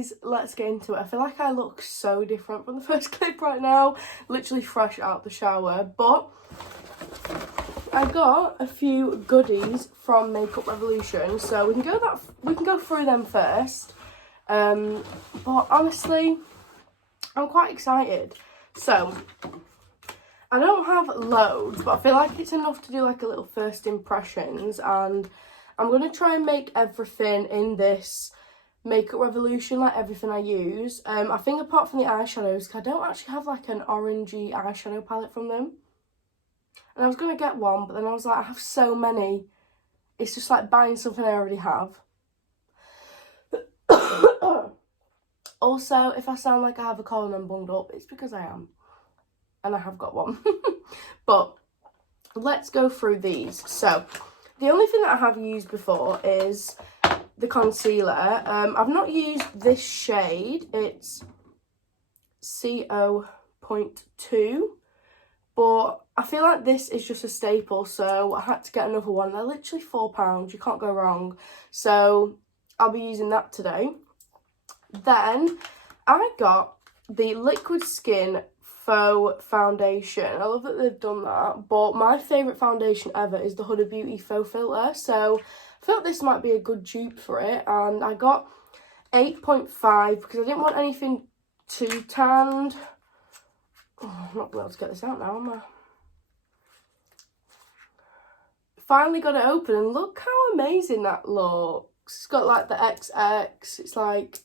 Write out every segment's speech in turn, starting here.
anyways, let's get into it. I feel like I look so different from the first clip right now. Literally fresh out the shower. But I got a few goodies from Makeup Revolution, so we can go through them first. But honestly, I'm quite excited. So I don't have loads, but I feel like it's enough to do like a little first impressions, and I'm going to try and make everything in this Makeup Revolution, like everything I use. I think apart from the eyeshadows, I don't actually have like an orangey eyeshadow palette from them. And I was going to get one, but then I was like, I have so many. It's just like buying something I already have. Also, if I sound like I have a cold and I'm bunged up, it's because I am. And I have got one. But let's go through these. So the only thing that I have used before is the concealer. I've not used this shade. It's CO.2, but I feel like this is just a staple, so I had to get another one. They're literally £4, you can't go wrong. So I'll be using that today. Then I got the Liquid Skin Faux Foundation. I love that they've done that, but my favourite foundation ever is the Huda Beauty Faux Filter, so I felt this might be a good dupe for it, and I got 8.5 because I didn't want anything too tanned. Oh, I'm not going to be able to get this out now, am I? Finally got it open, and look how amazing that looks. It's got like the XX, it's like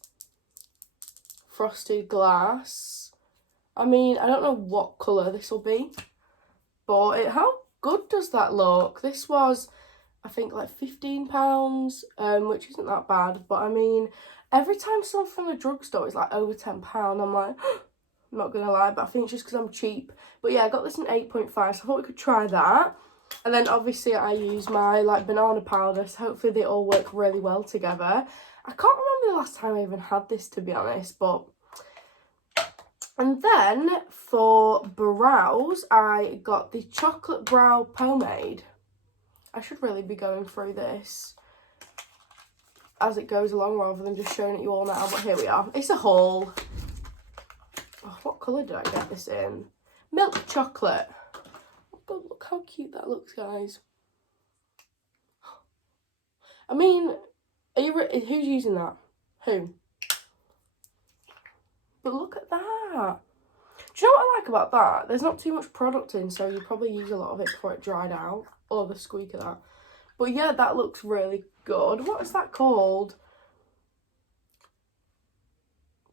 frosted glass. I mean, I don't know what colour this will be, but how good does that look? This was, I think, like £15, which isn't that bad, but I mean, every time someone from the drugstore is like over £10, I'm like, I'm not gonna lie, but I think it's just because I'm cheap. But yeah, I got this in 8.5, so I thought we could try that. And then obviously I use my like banana powder, so hopefully they all work really well together. I can't remember the last time I even had this, to be honest, but... And then for brows, I got the Chocolate Brow Pomade. I should really be going through this as it goes along rather than just showing it you all now, but here we are. It's a haul. Oh, what colour did I get this in? Milk chocolate. Oh God, look how cute that looks, guys. I mean, who's using that? Who? But look at that. Do you know what I like about that? There's not too much product in, so you probably use a lot of it before it dried out. Or the squeak of that. But yeah, that looks really good. What is that called?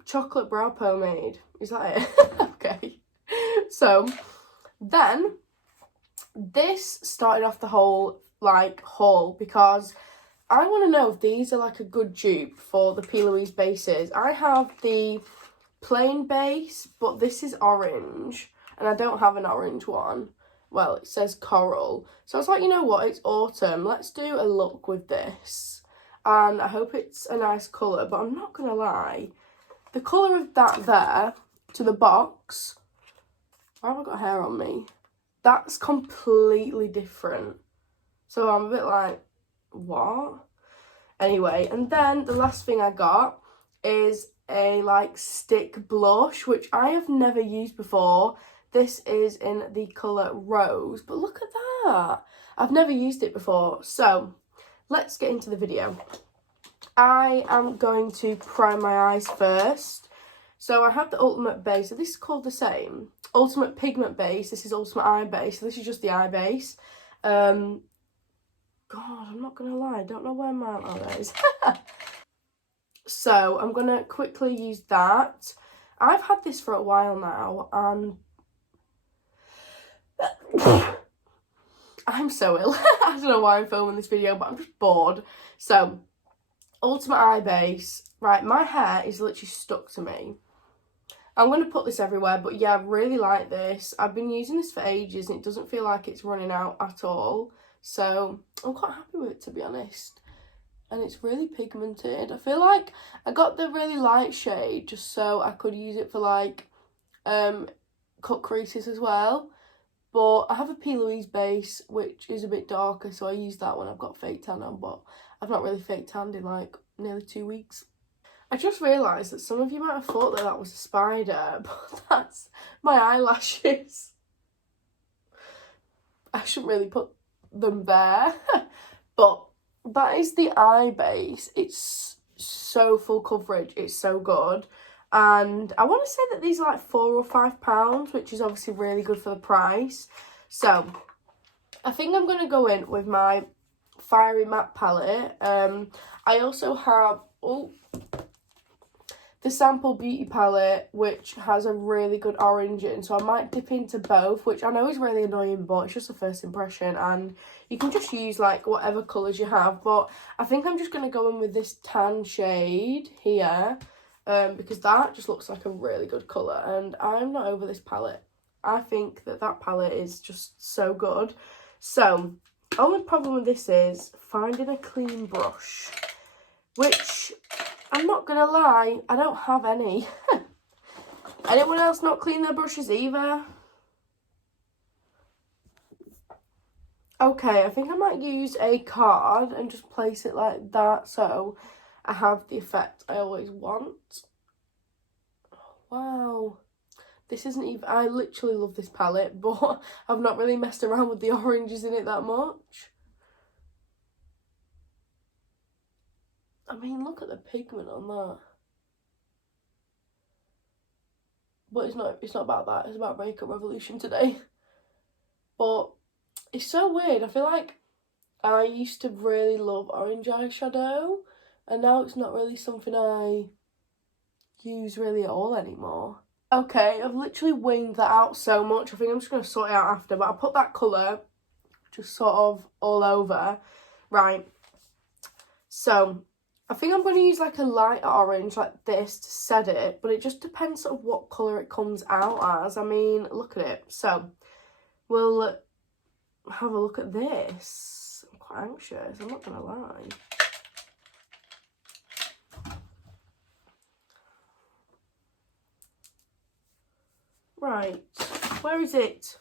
Chocolate Brow Pomade. Is that it? Okay. So, then, this started off the whole, like, haul, because I want to know if these are, like, a good dupe for the P. Louise bases. I have the plain base, but this is orange, and I don't have an orange one. Well, it says coral. So I was like, you know what, it's autumn. Let's do a look with this. And I hope it's a nice colour, but I'm not going to lie. The colour of that there to the box, why have I got hair on me? That's completely different. So I'm a bit like, what? Anyway, and then the last thing I got is a like stick blush, which I have never used before. This is in the colour Rose, but look at that. I've never used it before. So let's get into the video. I am going to prime my eyes first. So I have the Ultimate Base. So this is called the same. Ultimate Pigment Base. This is Ultimate Eye Base. So this is just the eye base. God, I'm not going to lie. I don't know where my eyeliner is. So I'm going to quickly use that. I've had this for a while now, and I'm so ill. I don't know why I'm filming this video, but I'm just bored. So, Ultimate Eye Base. Right, my hair is literally stuck to me. I'm going to put this everywhere, but yeah, I really like this. I've been using this for ages, and it doesn't feel like it's running out at all. So, I'm quite happy with it, to be honest. And it's really pigmented. I feel like I got the really light shade just so I could use it for, like, cut creases as well. But I have a P. Louise base, which is a bit darker, so I use that when I've got fake tan on, but I've not really fake tanned in, like, nearly 2 weeks. I just realised that some of you might have thought that that was a spider, but that's my eyelashes. I shouldn't really put them there, but that is the eye base. It's so full coverage, it's so good. And I want to say that these are like £4 or £5, which is obviously really good for the price. So I think I'm going to go in with my Fiery Matte palette. I also have the Sample Beauty palette, which has a really good orange in, so I might dip into both, which I know is really annoying, but it's just a first impression, and you can just use like whatever colours you have. But I think I'm just going to go in with this tan shade here, because that just looks like a really good colour, and I'm not over this palette. I think that that palette is just so good. So, only problem with this is finding a clean brush, which, I'm not gonna lie, I don't have any. Anyone else not clean their brushes either? Okay, I think I might use a card and just place it like that so I have the effect I always want. Wow. This isn't even, I literally love this palette, but I've not really messed around with the oranges in it that much. I mean, look at the pigment on that. But it's not about that, it's about Makeup Revolution today. But it's so weird, I feel like I used to really love orange eyeshadow, and now it's not really something I use really at all anymore. Okay, I've literally winged that out so much. I think I'm just going to sort it out after. But I put that colour just sort of all over. Right. So, I think I'm going to use like a light orange like this to set it. But it just depends sort of what colour it comes out as. I mean, look at it. So, we'll have a look at this. I'm quite anxious. I'm not going to lie. Right, where is it?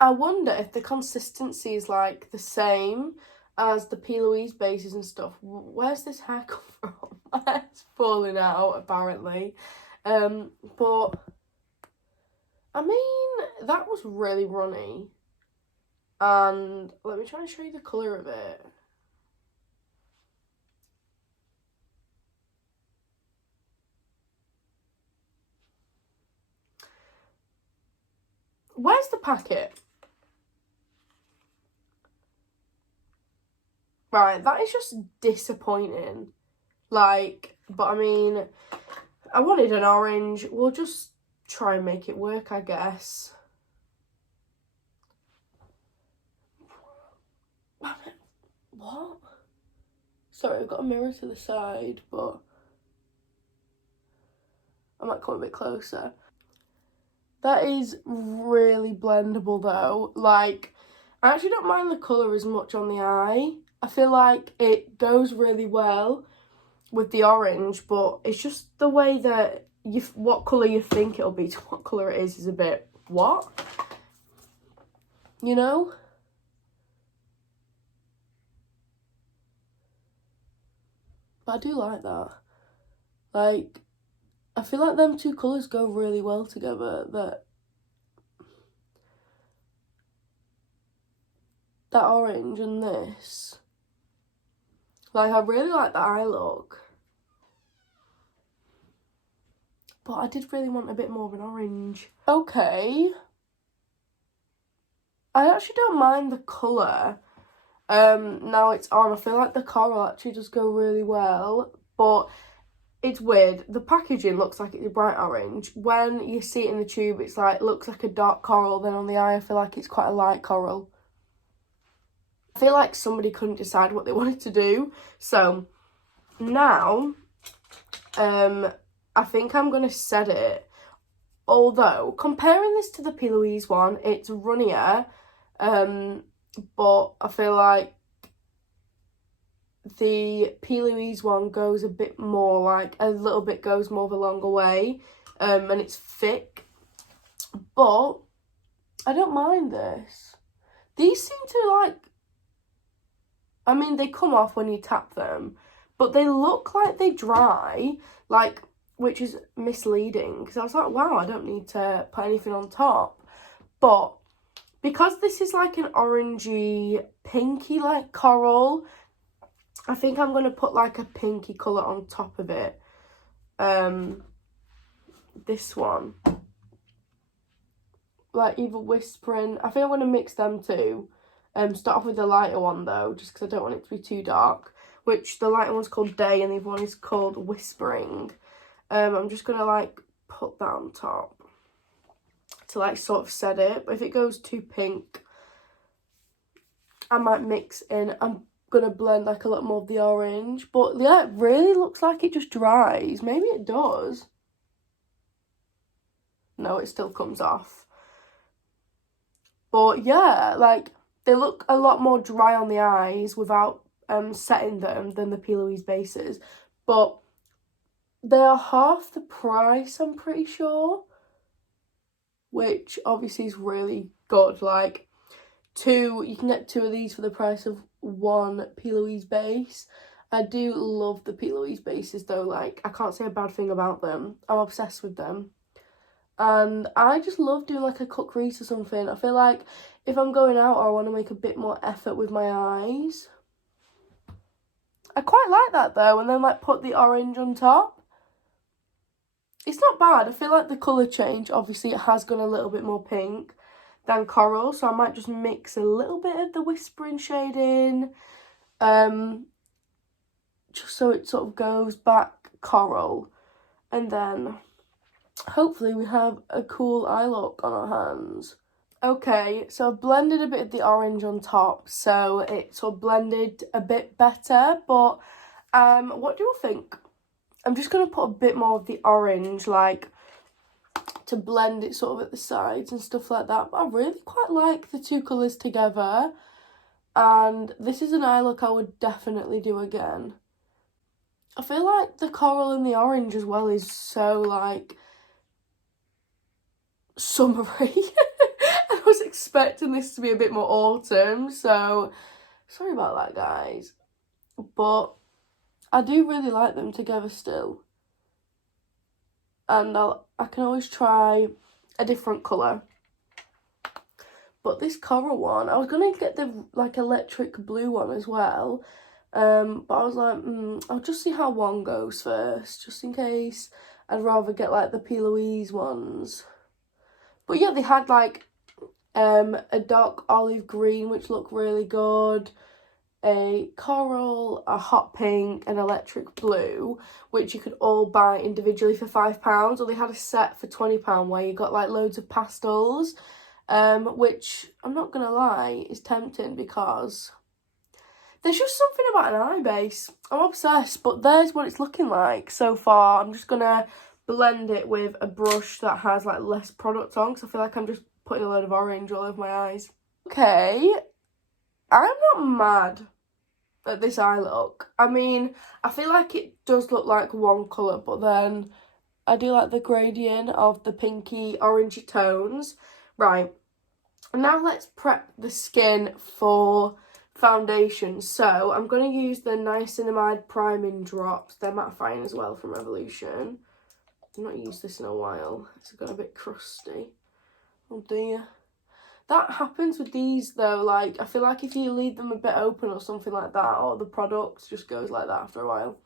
I wonder if the consistency is like the same as the P. Louise bases and stuff. Where's this hair come from? My hair's falling out apparently. But I mean, that was really runny. And let me try and show you the colour of it. Where's the packet? Right, that is just disappointing. Like, but I mean, I wanted an orange. We'll just try and make it work, I guess. What? Sorry, I've got a mirror to the side, but I might come a bit closer. That is really blendable though. Like, I actually don't mind the colour as much on the eye. I feel like it goes really well with the orange, but it's just the way that what colour you think it'll be to what colour it is a bit, what? You know? But I do like that. Like, I feel like them two colours go really well together. That orange and this. Like, I really like the eye look. But I did really want a bit more of an orange. Okay. I actually don't mind the colour. Now it's on. I feel like the coral actually does go really well. But it's weird. The packaging looks like it's a bright orange. When you see it in the tube, it's like, looks like a dark coral. Then on the eye, I feel like it's quite a light coral. I feel like somebody couldn't decide what they wanted to do. So now, I think I'm going to set it. Although, comparing this to the P. Louise one, it's runnier. But I feel like the P. Louise one goes a bit more, like, a little bit goes more of a longer way. And it's thick. But I don't mind this. These seem to, like, I mean, they come off when you tap them, but they look like they dry, like, which is misleading, because I was like, wow, I don't need to put anything on top. But because this is like an orangey, pinky, like coral, I think I'm going to put like a pinky colour on top of it. This one. Like either Whispering. I think I'm going to mix them two. Start off with the lighter one though, just because I don't want it to be too dark. Which the lighter one's called Day and the other one is called Whispering. I'm just going to like put that on top to like sort of set it. But if it goes too pink, I might mix in. I'm going to blend like a lot more of the orange. But yeah, it really looks like it just dries. Maybe it does. No, it still comes off. But yeah, like they look a lot more dry on the eyes without setting them than the P. Louise bases. But they are half the price, I'm pretty sure. Which obviously is really good. Like you can get 2 of these for the price of 1 P. Louise base. I do love the P. Louise bases though. Like, I can't say a bad thing about them. I'm obsessed with them. And I just love doing like a cut crease or something. I feel like if I'm going out or I want to make a bit more effort with my eyes, I quite like that though. And then like put the orange on top. It's not bad. I feel like the colour change, obviously it has gone a little bit more pink than coral. So I might just mix a little bit of the Whispering shade in. Just so it sort of goes back coral. And then hopefully we have a cool eye look on our hands. Okay, so I've blended a bit of the orange on top, so it sort of blended a bit better, but what do you think? I'm just going to put a bit more of the orange, like, to blend it sort of at the sides and stuff like that, but I really quite like the 2 colours together, and this is an eye look I would definitely do again. I feel like the coral and the orange as well is so, like, summery. I was expecting this to be a bit more autumn, so sorry about that, guys. But I do really like them together still. And I can always try a different colour. But this coral one, I was going to get the like electric blue one as well. But I was like, I'll just see how one goes first, just in case. I'd rather get like the P. Louise ones. But yeah, they had like a dark olive green, which looked really good, a coral, a hot pink, an electric blue, which you could all buy individually for £5, or they had a set for £20 where you got like loads of pastels, which I'm not gonna lie is tempting because there's just something about an eye base. I'm obsessed, but there's what it's looking like so far. I'm just gonna blend it with a brush that has like less product on, because I feel like I'm just putting a load of orange all over my eyes. Okay, I'm not mad at this eye look. I mean, I feel like it does look like one colour, but then I do like the gradient of the pinky orangey tones. Right, now let's prep the skin for foundation. So I'm going to use the Niacinamide priming drops. They're mattifying as well from Revolution. I've not used this in a while. It's got a bit crusty. Oh dear. That happens with these though, like, I feel like if you leave them a bit open or something like that, or the product just goes like that after a while.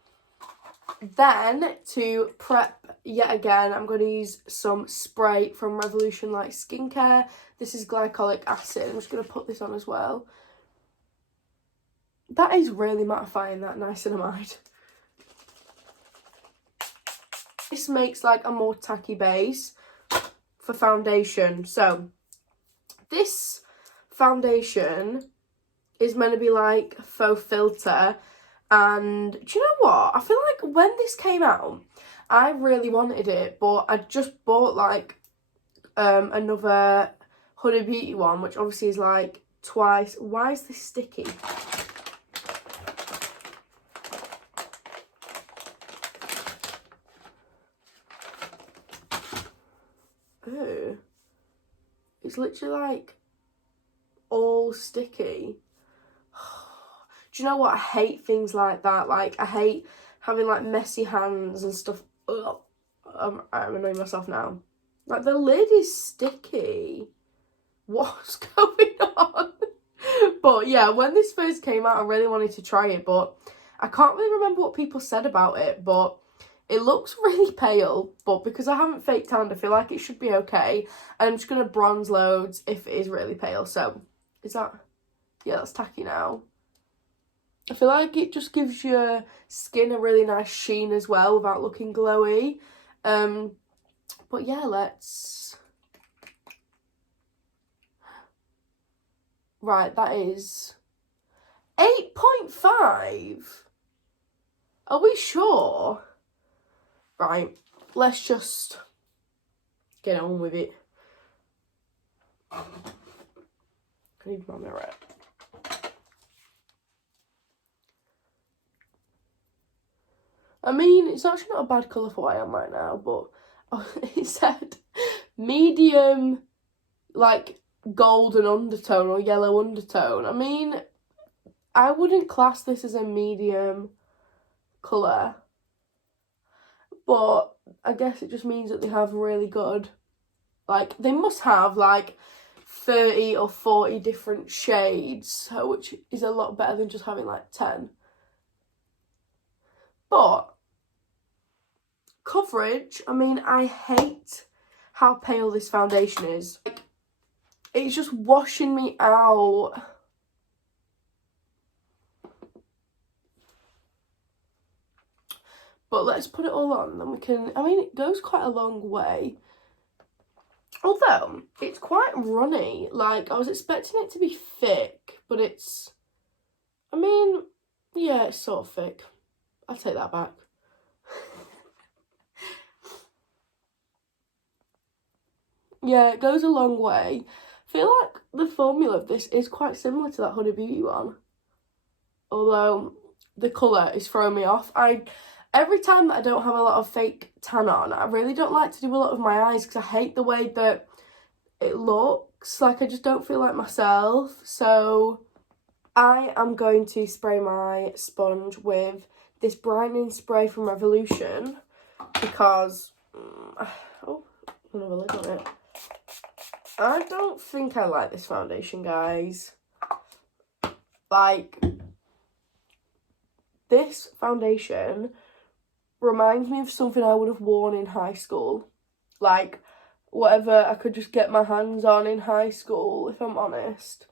Then, to prep yet again, I'm going to use some spray from Revolution Light Skincare. This is glycolic acid. I'm just going to put this on as well. That is really mattifying, that niacinamide. This makes like a more tacky base for foundation. So this foundation is meant to be like faux filter, and do you know what? I feel like when this came out, I really wanted it, but I just bought like another Huda Beauty one, which obviously is like twice. Why is this sticky? Ooh. It's literally like all sticky. Do you know what? I hate things like that. Like, I hate having, like, messy hands and stuff. Ugh. I'm annoying myself now. Like, the lid is sticky. What's going on? But, yeah, when this first came out, I really wanted to try it. But I can't really remember what people said about it. But it looks really pale. But because I haven't fake tanned, I feel like it should be okay. And I'm just going to bronze loads if it is really pale. So, is that... Yeah, that's tacky now. I feel like it just gives your skin a really nice sheen as well without looking glowy. But yeah, let's... Right, that is 8.5. Are we sure? Right, let's just get on with it. I need my mirror. I mean, it's actually not a bad colour for what I am right now, but it said medium, like, golden undertone or yellow undertone. I mean, I wouldn't class this as a medium colour, but I guess it just means that they have really good, like, they must have, like, 30 or 40 different shades, which is a lot better than just having, like, 10. But coverage, I mean, I hate how pale this foundation is. Like, it's just washing me out. But let's put it all on, then we can... I mean, it goes quite a long way. Although, it's quite runny. Like, I was expecting it to be thick, but it's... I mean, yeah, it's sort of thick. I'll take that back. Yeah, it goes a long way. I feel like the formula of this is quite similar to that Huda Beauty one. Although, the colour is throwing me off. Every time that I don't have a lot of fake tan on, I really don't like to do a lot of my eyes because I hate the way that it looks. Like, I just don't feel like myself. So, I am going to spray my sponge with this brightening spray from Revolution because... oh, another lid on it. I don't think I like this foundation, guys. Like, this foundation reminds me of something I would have worn in high school. Like, whatever I could just get my hands on in high school, if I'm honest.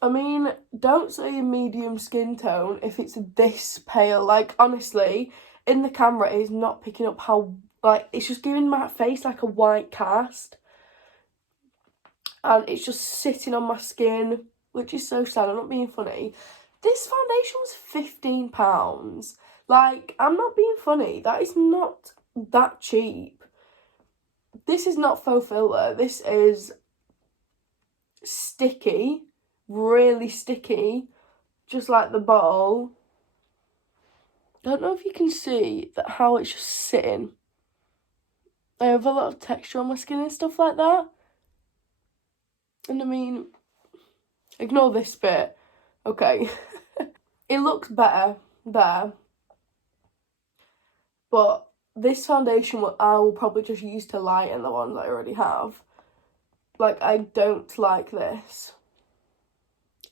I mean, don't say a medium skin tone if it's this pale. Like, honestly, in the camera, it is not picking up how... Like, it's just giving my face, like, a white cast. And it's just sitting on my skin, which is so sad. I'm not being funny. This foundation was £15. Like, I'm not being funny. That is not that cheap. This is not faux filler. This is sticky. Really sticky. Just like the bottle. I don't know if you can see that how it's just sitting. I have a lot of texture on my skin and stuff like that. And I mean, ignore this bit. Okay. It looks better there. But this foundation I will probably just use to lighten the ones I already have. Like, I don't like this.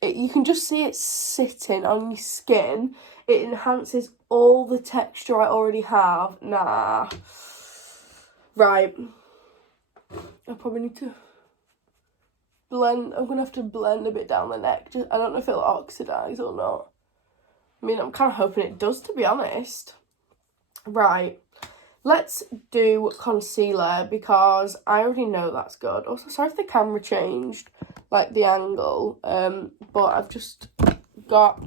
You can just see it sitting on your skin. It enhances all the texture I already have. Nah. Right. I probably need to blend. I'm going to have to blend a bit down the neck. I don't know if it'll oxidise or not. I mean, I'm kind of hoping it does, to be honest. Right. Let's do concealer because I already know that's good. Also, sorry if the camera changed, like, the angle. But I've just got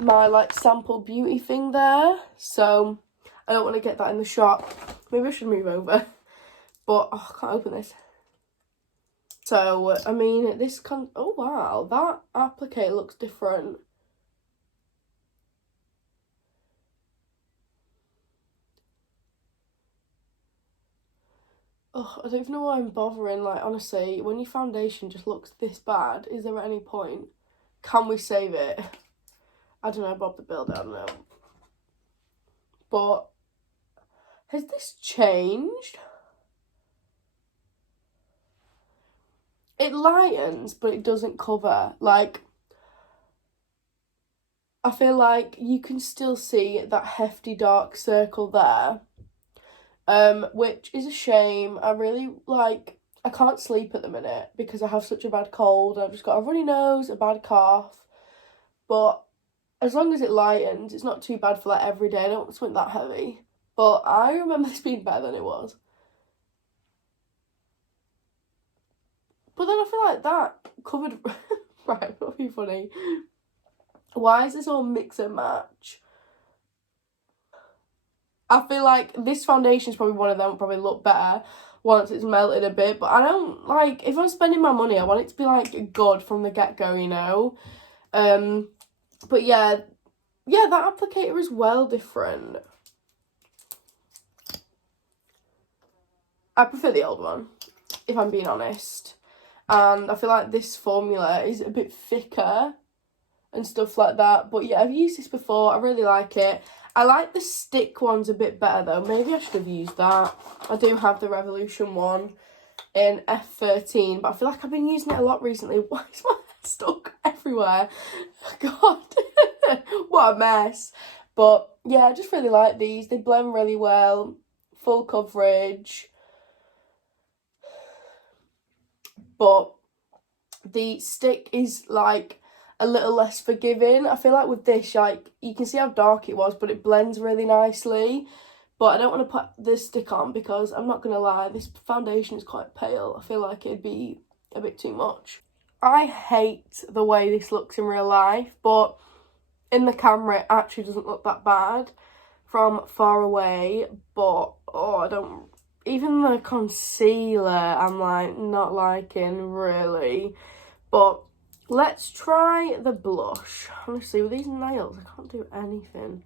my, like, sample beauty thing there. So, I don't want to get that in the shop. Maybe I should move over. But, oh, I can't open this. So, I mean, this oh, wow. That applique looks different. Oh, I don't even know why I'm bothering. Like, honestly, when your foundation just looks this bad, is there any point? Can we save it? I don't know, Bob the Builder, I don't know. But has this changed? It lightens, but it doesn't cover. Like, I feel like you can still see that hefty dark circle there. Which is a shame. I really, like, I can't sleep at the minute because I have such a bad cold. I've just got a runny nose, a bad cough. But as long as it lightens, it's not too bad for, like, every day. I don't want something that heavy. But I remember this being better than it was. But then I feel like that covered... Right, that'll be funny. Why is this all mix and match? I feel like this foundation is probably one of them will probably look better once it's melted a bit. But I don't, like, if I'm spending my money, I want it to be, like, good from the get-go, you know? But yeah, that applicator is well different. I prefer the old one, if I'm being honest. And I feel like this formula is a bit thicker and stuff like that. But yeah, I've used this before. I really like it. I like the stick ones a bit better though. Maybe I should have used that. I do have the Revolution one in F13, but I feel like I've been using it a lot recently. Why is my hair stuck everywhere? God, what a mess. But yeah, I just really like these. They blend really well. Full coverage. But the stick is like a little less forgiving. I feel like with this, like, you can see how dark it was, but it blends really nicely. But I don't want to put this stick on because I'm not going to lie, this foundation is quite pale. I feel like it'd be a bit too much. I hate the way this looks in real life, but in the camera it actually doesn't look that bad from far away. But, oh, I don't... Even the concealer, I'm, like, not liking, really. But let's try the blush. Honestly, with these nails, I can't do anything.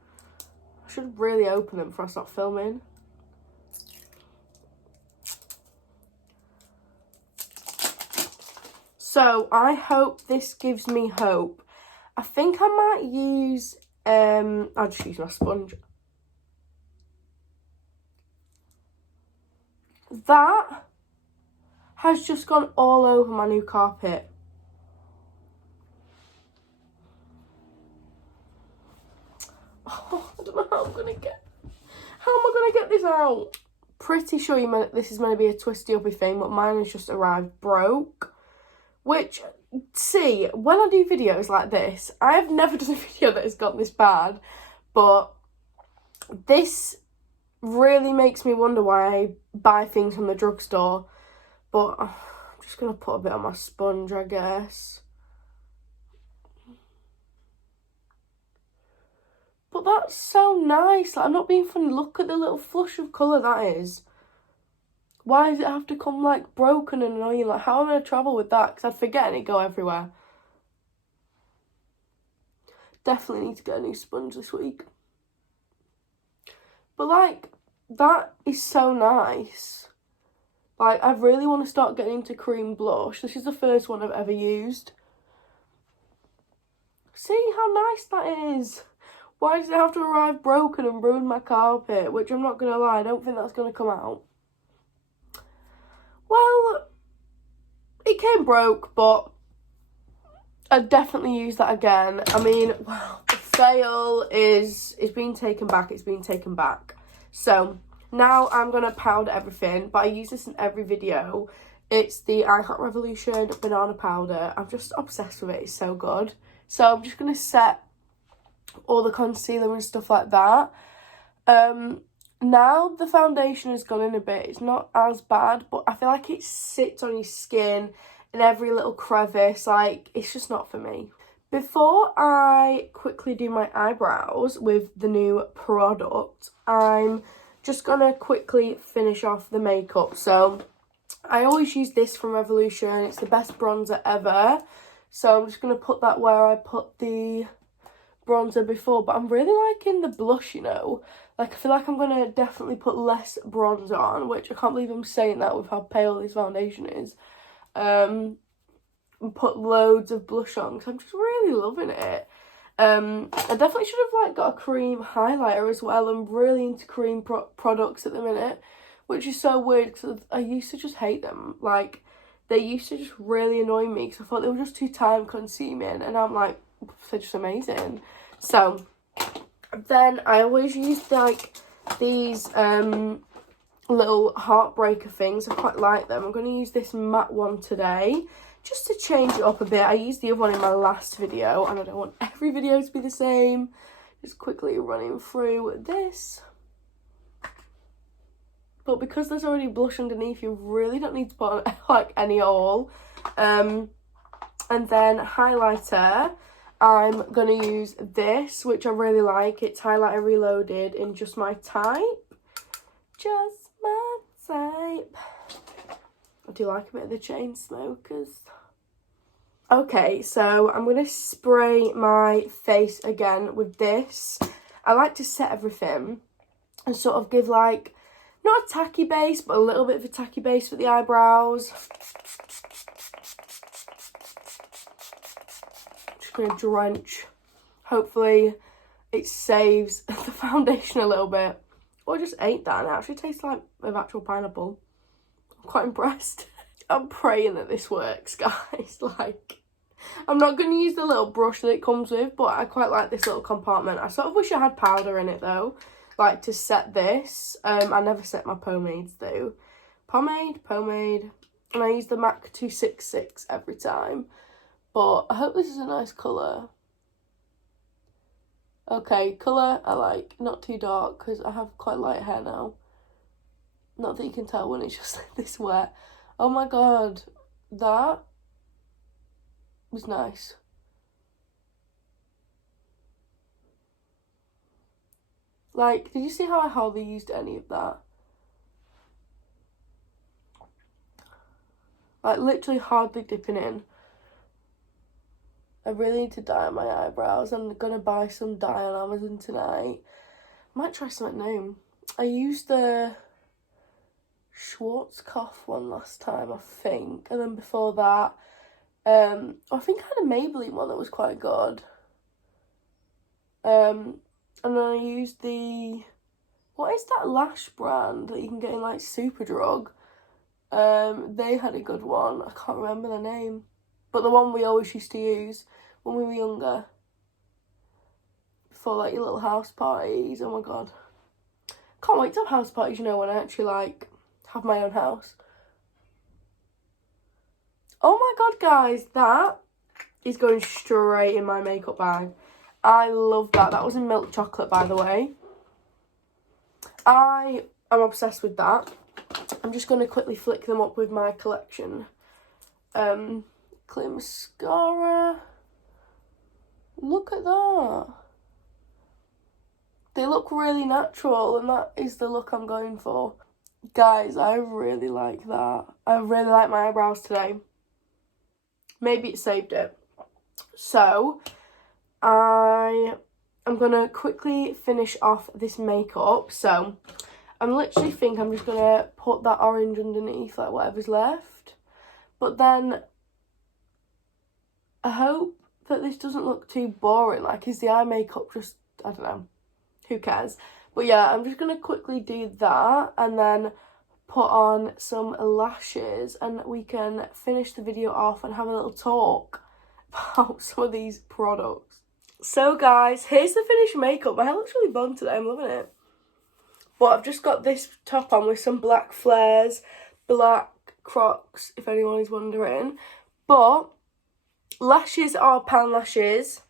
I should really open them before I start filming. So, I hope this gives me hope. I think I might use, I'll just use my sponge. That has just gone all over my new carpet. Oh, I don't know how I'm gonna get. How am I gonna get this out? Pretty sure this is meant to be a twisty uppy thing, but mine has just arrived broke. Which, see, when I do videos like this, I have never done a video that has got this bad, but this really makes me wonder why I buy things from the drugstore. But I'm just going to put a bit on my sponge, I guess. But that's so nice. Like, I'm not being funny. Look at the little flush of colour that is. Why does it have to come, like, broken and annoying? Like, how am I going to travel with that? Because I'd forget and it'd go everywhere. Definitely need to get a new sponge this week. But, like, that is so nice. Like, I really want to start getting into cream blush. This is the first one I've ever used. See how nice that is? Why does it have to arrive broken and ruin my carpet? Which, I'm not going to lie, I don't think that's going to come out. Well, it came broke, but I'd definitely use that again. I mean, well, the sale is... It's been taken back. It's been taken back. So... Now I'm going to powder everything, but I use this in every video. It's the I Heart Revolution banana powder. I'm just obsessed with it. It's so good. So I'm just going to set all the concealer and stuff like that. Now the foundation has gone in a bit. It's not as bad, but I feel like it sits on your skin in every little crevice. Like, it's just not for me. Before I quickly do my eyebrows with the new product, I'm just gonna quickly finish off the makeup. So I always use this from Revolution. It's the best bronzer ever. So I'm just gonna put that where I put the bronzer before, but I'm really liking the blush, you know. Like, I feel like I'm going to definitely put less bronzer on, which I can't believe I'm saying that with how pale this foundation is. And put loads of blush on, because I'm just really loving it. I definitely should have, like, got a cream highlighter as well. I'm really into cream products at the minute, which is so weird, because I used to just hate them. Like, they used to just really annoy me, because I thought they were just too time consuming, and I'm like, they're just amazing. So then I always use like these little heartbreaker things. I quite like them. I'm going to use this matte one today just to change it up a bit. I used the other one in my last video, and I don't want every video to be the same. Just quickly running through this. But because there's already blush underneath, you really don't need to put on like any oil. And then highlighter, I'm going to use this, which I really like. It's Highlighter Reloaded in Just My Type. Just My Type. I do like a bit of the Chainsmokers. Okay, so I'm going to spray my face again with this. I like to set everything and sort of give like, not a tacky base, but a little bit of a tacky base for the eyebrows. Just going to drench. Hopefully it saves the foundation a little bit. Or I just ate that and it actually tastes like an actual pineapple. I'm quite impressed. I'm praying that this works, guys. Like, I'm not going to use the little brush that it comes with, but I quite like this little compartment. I sort of wish I had powder in it though, like to set this. I never set my pomades though. Pomade, and I use the MAC 266 every time. But I hope this is a nice colour. Okay, colour I like, not too dark, because I have quite light hair now. Not that you can tell when it's just this wet. Oh my god, that was nice. Like, did you see how I hardly used any of that? Like, literally hardly dipping in. I really need to dye my eyebrows. I'm going to buy some dye on Amazon tonight. I might try something new. I used the Schwarzkopf one last time, I think. And then before that, I think I had a Maybelline one that was quite good. And then I used the... What is that lash brand that you can get in, like, Superdrug? They had a good one. I can't remember the name. But the one we always used to use when we were younger. For, like, your little house parties. Oh, my God. Can't wait to have house parties, you know, when I actually, like, have my own house. Oh, my God, guys. That is going straight in my makeup bag. I love that. That was in milk chocolate, by the way. I am obsessed with that. I'm just going to quickly flick them up with my collection. Clear mascara. Look at that. They look really natural, and that is the look I'm going for. Guys, I really like that. I really like my eyebrows today. Maybe it saved it. So, I'm going to quickly finish off this makeup. So, I'm literally think I'm just going to put that orange underneath, like whatever's left. But then, I hope that this doesn't look too boring. Like, is the eye makeup just, I don't know, who cares? But yeah, I'm just going to quickly do that and then put on some lashes and we can finish the video off and have a little talk about some of these products. So guys, here's the finished makeup. My hair looks really blonde today, I'm loving it. But I've just got this top on with some black flares, black Crocs, if anyone is wondering. But lashes are Pan Lashes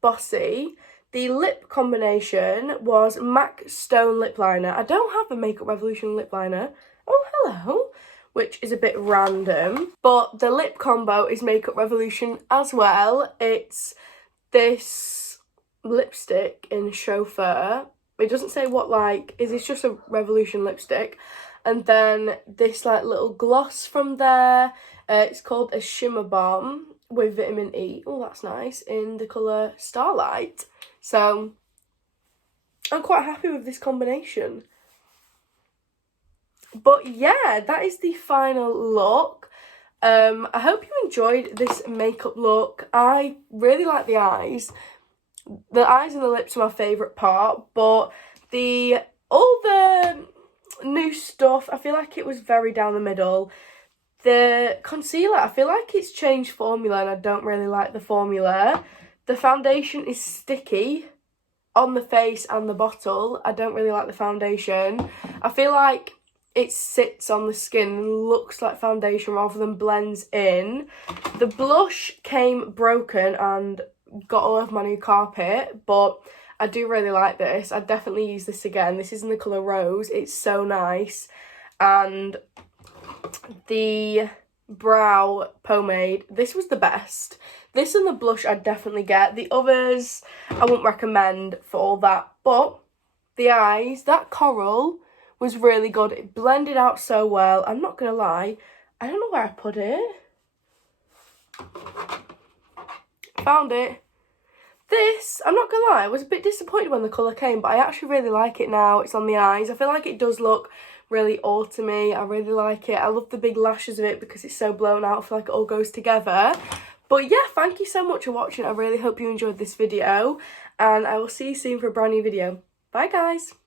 Bossy. The lip combination was MAC Stone Lip Liner. I don't have a Makeup Revolution lip liner. Oh, hello. Which is a bit random. But the lip combo is Makeup Revolution as well. It's this lipstick in Chauffeur. It doesn't say what, like, it's just a Revolution lipstick. And then this, like, little gloss from there. It's called a Shimmer Bomb. with vitamin E. Oh, that's nice. In the colour Starlight. So I'm quite happy with this combination. But yeah, that is the final look. I hope you enjoyed this makeup look. I really like the eyes. The eyes and the lips are my favourite part, but all the new stuff, I feel like it was very down the middle. The concealer, I feel like it's changed formula and I don't really like the formula. The foundation is sticky on the face and the bottle. I don't really like the foundation. I feel like it sits on the skin and looks like foundation rather than blends in. The blush came broken and got all over my new carpet, but I do really like this. I'd definitely use this again. This is in the colour Rose. It's so nice. And the brow pomade, this was the best. This and the blush I'd definitely get. The others I wouldn't recommend for all that, but the eyes, that coral was really good. It blended out so well. I'm not gonna lie, I don't know where I put it. Found it. This, I'm not gonna lie, I was a bit disappointed when the colour came, but I actually really like it now. It's on the eyes. I feel like it does look really autumny. I really like it. I love the big lashes of it because it's so blown out. I feel like it all goes together. But yeah, thank you so much for watching. I really hope you enjoyed this video, and I will see you soon for a brand new video. Bye guys.